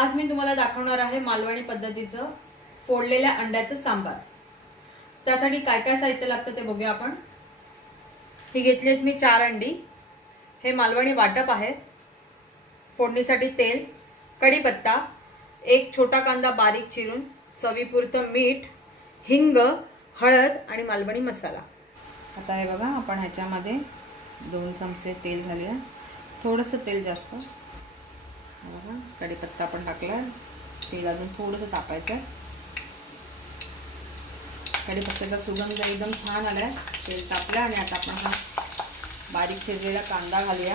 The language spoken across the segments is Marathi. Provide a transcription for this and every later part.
आज मी तुम्हाला दाखवणार आहे मालवणी पद्धतीचं फोडलेल्या अंड्याचं सांबार। त्यासाठी काय काय साहित्य लागतं ते बघूया आपण। ही घेतलीत मी 4 अंडी। हे मालवणी वाटप आहे। फोडणीसाठी तेल, कढीपत्ता, एक छोटा कांदा बारीक चिरून, चवीपुरतं मीठ, हिंग, हळद आणि मालवणी मसाला। आता हे बघा, आपण ह्याच्यामध्ये 2 चमचे तेल घालूया। थोडंसं तेल जास्त। बघा, कढीपत्ता पण टाकला। तेल अजून थोडंसं तापायचं। कढीपत्त्याचा सुगंध एकदम छान आलाय। तेल तापलं आणि आता आपण हा बारीक चिरलेला कांदा घालूया।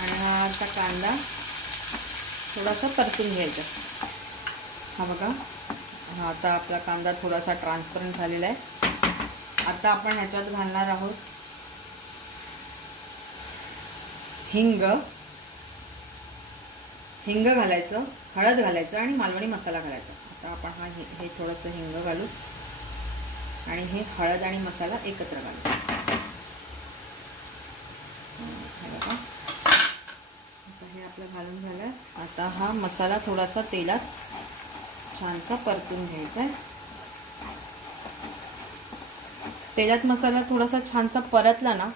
आणि हा आता कांदा थोडासा परतून घ्यायचा। हा बघा, हा आता आपला कांदा थोडासा ट्रान्सपरंट झालेला आहे। आता आपण ह्याच्यात घालणार आहोत हिंग घालायचं, हळद घालायचं आणि मालवणी मसाला घालायचा। आता आपण हे थोडंसं हिंग घालू आणि हे हळद आणि मसाला एकत्र घालू। आता हे आपलं घालून झालं। आता हा मसाला थोडासा तेलात छानसा परतून घ्यायचा आहे। तेलात मसाला थोडासा छानसा परतला ना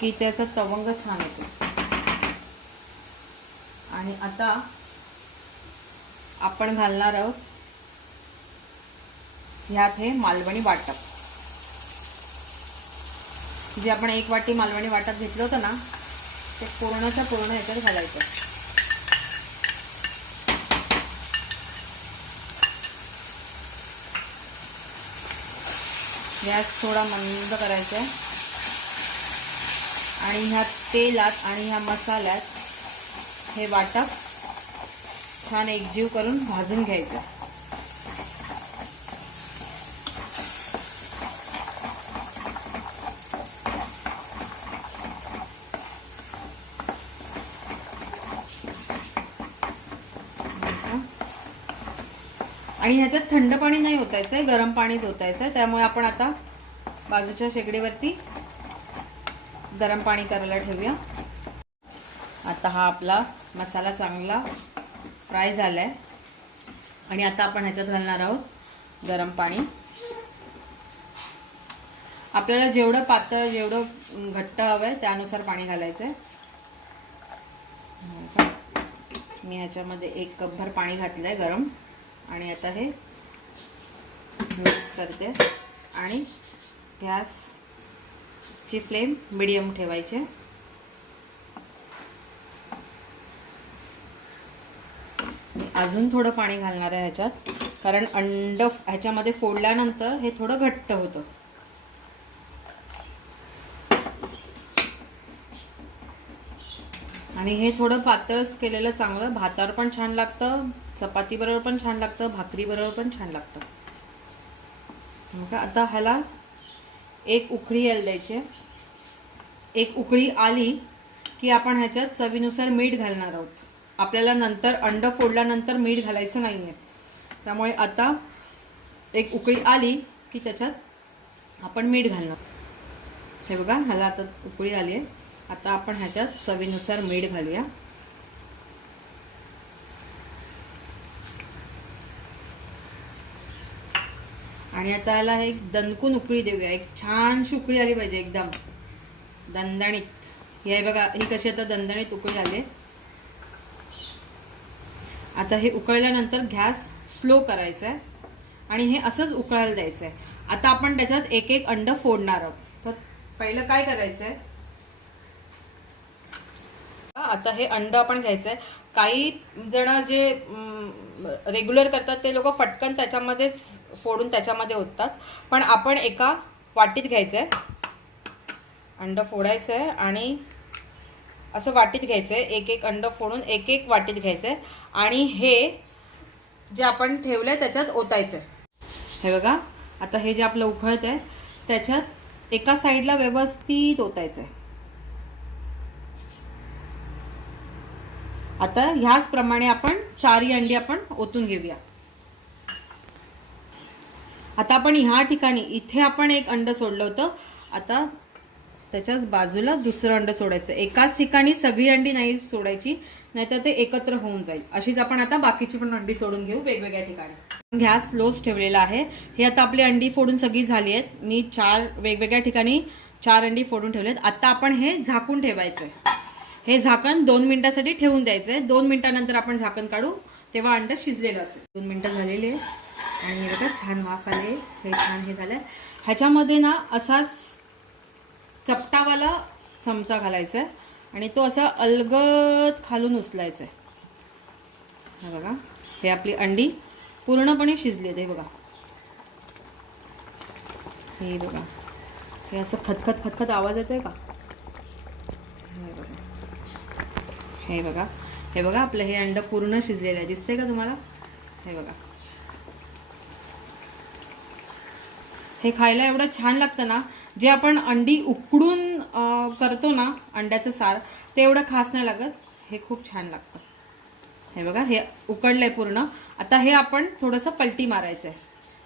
की त्याचा तवंग छान येतो। आणि आता आपण घालणार आहोत ह्यात हे मालवणी वाटप। जे आपण 1 वाटी मालवणी वाटप घेतलं होतं ना, ते पूर्णच्या पूर्ण याच्यात घालायचं। गॅस थोडा मंद करायचा आहे आणि ह्या तेलात आणि ह्या मसाल्यात हे वाटप छान एकजीव करून भाजून घ्यायचं। आणि ह्याच्यात थंड पाणी नाही ओतायचंय, गरम पाणीच ओतायचंय। त्यामुळे आपण आता बाजूच्या शेगडीवरती गरम पाणी करायला ठेवूया। आता हा आपला मसाला चांगला फ्राय झालाय आणि आता आपण ह्याच्यात घालणार आहोत गरम पाणी। आपल्याला जेवढं पातळ जेवढं घट्ट हवंय त्यानुसार पाणी घालायचंय। मी ह्याच्यामध्ये 1 कपभर पाणी घातलंय गरम आणि आता हे मिक्स करते आणि गॅसची फ्लेम मीडियम ठेवायची। अजून थोडं पाणी घालणार आहे ह्याच्यात, कारण अंड ह्याच्यामध्ये फोडल्यानंतर हे थोडं घट्ट होतं। आणि हे थोडं पातळच केलेलं चांगलं। भातावर पण छान लागतं, चपाती बरोबर पण छान लागतं, भाकरी बरोबर पण छान लागतं। आता ह्याला 1 उकळी यायला द्यायची। 1 उकळी आली की आपण ह्याच्यात चवीनुसार मीठ घालणार आहोत। आपल्याला नंतर अंड फोडल्यानंतर मीठ घालायचं नाहीये, त्यामुळे आता 1 उकळी आली की त्याच्यात आपण मीठ घालणार। हे बघा, ह्याला आता उकळी आली आहे। आता आपण ह्याच्यात चवीनुसार मीठ घालूया। आणि आता ह्याला एक दणकून उकळी देऊया। एक छानशी उकळी आली पाहिजे, एकदम दणदणीत। हे बघा, ही कशी आता दणदणीत उकळी आली। आता हे उकळल्यानंतर गॅस स्लो करायचा आहे आणि हे असंच उकळायला द्यायचं आहे। आता आपण त्याच्यात 1 अंड फोडणार आहोत। तर पहिलं काय करायचंय, आता हे अंड आपण घ्यायचंय। काही जण जे रेग्युलर करतात ते लोक फटकन त्याच्यामध्येच फोडून त्याच्यामध्ये ओततात, पण आपण एका वाटीत घ्यायचंय। अंड फोडायचंय आणि असं वाटीत घ्यायचंय। 1 अंड फोडून 1 वाटीत घ्यायचंय आणि हे जे आपण ठेवलंय त्याच्यात ओतायचंय। हे बघा, आता हे जे आपलं उकळत आहे त्याच्यात एका साईडला व्यवस्थित ओतायचंय। आता ह्याच प्रमाणे आपण 4 अंडी आपण ओतून घेऊया। आता आपण ह्या ठिकाणी इथे आपण एक अंड सोडलं होतं, आता त्याच्याच बाजूला दुसरं अंड सोडायचं. एकाच ठिकाणी सगळी अंडी नाही सोडायची, नाहीतर ते एकत्र होऊन जाईल. अशीच आपण आता बाकीची पण अंडी सोडून घेऊ वेगवेगळ्या ठिकाणी. गॅस लोच ठेवलेला आहे. हे आता आपली अंडी फोडून सगळी झाली आहेत. मी 4 वेगवेगळ्या ठिकाणी 4 अंडी फोडून ठेवलेत. आता आपण हे झाकून ठेवायचंय. हे झाकण 2 मिनिटासाठी ठेवून द्यायचंय. 2 मिनिटानंतर आपण झाकण काढू, तेव्हा अंड शिजलेलं असेल. 2 मिनिटं झालेली आहे आणि बघा छान वाफ आले. हे छान हे झालंय. ह्याच्यामध्ये ना असाच चपटावाला चमचा घालायचा आहे आणि तो असा अलगद खालून उचलायचा आहे. हे बघा, हे आपली अंडी पूर्णपणे शिजली आहे. हे बघा, हे बघा, हे असं खतखत खतखत आवाज येतोय का? हे बघा, हे बघा, हे बघा, आपलं हे अंड पूर्ण शिजलेलं आहे. दिसतंय का तुम्हाला? हे बघा, हे खायला एवढं छान लागतं ना. जे आपण अंडी उकडून करतो ना अंड्याचं सार, ते एवढं खास नाही लागत. हे खूप छान लागतं. हे बघा, हे उकडलंय पूर्ण. आता हे आपण थोडंसं पलटी मारायचं आहे,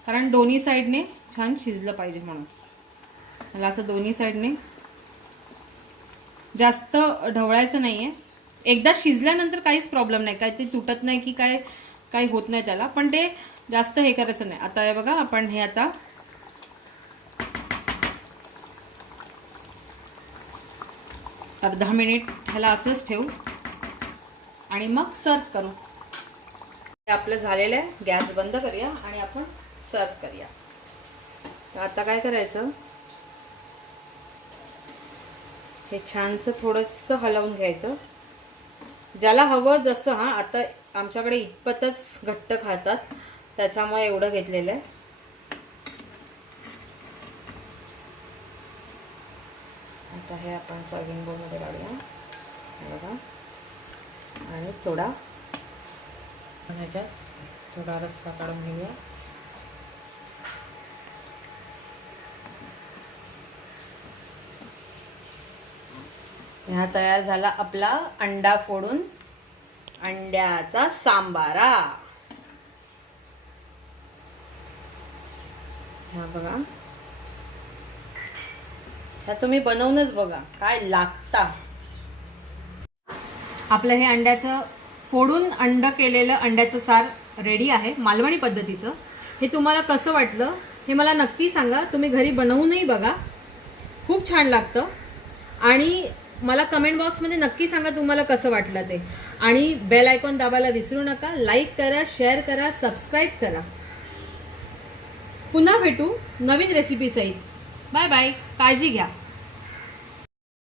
कारण दोन्ही साईडने छान शिजलं पाहिजे म्हणून. मला असं दोन्ही साईडने जास्त ढवळायचं नाहीये. एकदा शिजल्यानंतर काहीच प्रॉब्लेम नाही, काय ते तुटत नाही की काय काही होत नाही त्याला, पण ते जास्त हे करायचं नाही. आता हे बघा, आपण हे आता अर्धा मिनिट ह्याला असंच ठेवू आणि मग सर्व करू. आपलं झालेलं आहे. गॅस बंद करूया आणि आपण सर्व करूया. तर आता काय करायचं, हे छानसं थोडंसं हलवून घ्यायचं. ज्याला हवं जसं. हां, आता आमच्याकडे इतपतच घट्ट खातात, त्याच्यामुळे एवढं घेतलेलं आहे. आता हे आपण सर्विंग बोलमध्ये काढूया. हे बघा, आणि थोडा ह्याच्यात थोडा रस्सा काढून घेऊया. ह्या तयार झाला आपला अंडा फोडून अंड्याचा सांबारा. हा बघा, ह्या तुम्ही बनवूनच बघा काय लागता. आपलं हे अंड्याचं फोडून अंड केलेलं अंड्याचं सार रेडी आहे मालवणी पद्धतीचं. हे तुम्हाला कसं वाटलं हे मला नक्की सांगा. तुम्ही घरी बनवूनही बघा, खूप छान लागतं. आणि मला कमेंट बॉक्समध्ये नक्की सांगा तुम्हाला कसं वाटलं ते. आणि बेल आयकॉन दाबायला विसरू नका. लाईक करा, शेअर करा, सबस्क्राईब करा. पुन्हा भेटू नवीन रेसिपी सहित. बाय बाय, काळजी घ्या.